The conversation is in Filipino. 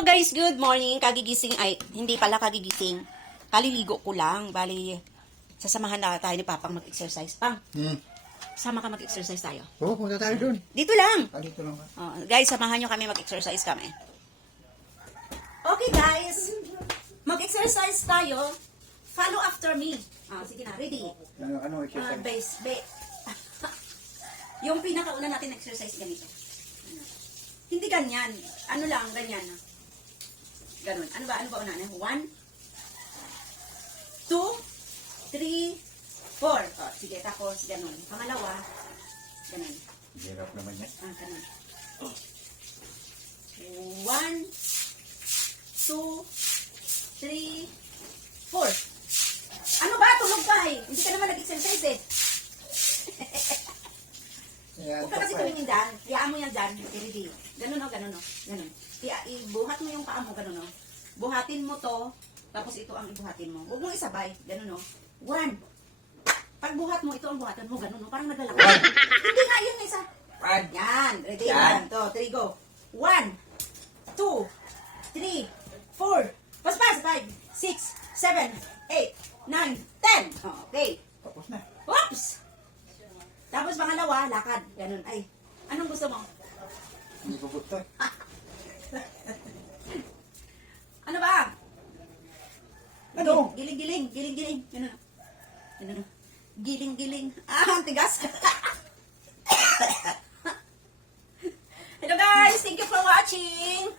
Hello guys, good morning. Kagigising, ay, hindi pala kagigising. Kaliligo ko lang. Bali, sasamahan na tayo ni Papang mag-exercise. Pang, sama ka mag-exercise tayo. Oo, punta tayo dun. Dito lang. Dito lang ba? Guys, samahan nyo kami mag-exercise kami. Okay guys, mag-exercise tayo. Follow after me. Sige na, ready? Ano exercise? Yung pinakauna natin exercise ganito. Hindi ganyan. Ano lang, ganyan. Ganun. Ano ba una? 1, 2, 3, 4. Sige, tapos ganun. Pangalawa, ganun. Hirap naman yan. Ganun. 1, 2, 3, 4. Ano ba? Tulog ka eh. Hindi ka naman nag-exercise eh. Huwag ka kasi tumingin dyan. Iyaan mo yan dyan. Hindi. Ganun o, ganun o. Ganun. Ibuhat mo yung paa mo, ganun o. Buhatin mo to, tapos ito ang ibuhatin mo. Huwag mo isabay. Ganun o. 1. Pag buhat mo, ito ang buhatan mo. Ganun o. Parang naglalakad. Hindi nga yun isa. Yan. Ready? 1, 2, 3, go. 1, 2, 3, 4. Paspas. 5, 6, 7, 8, 9, 10. Okay. Tapos na. Oops! Tapos pangalawa, lakad. Ganun. Ay, anong gusto mo? Hindi ko gusto. Ano ba? Ano? Giling-giling. Giling-giling. Ganun. Ganun. Giling-giling. Ang tigas. Hello guys! Thank you for watching!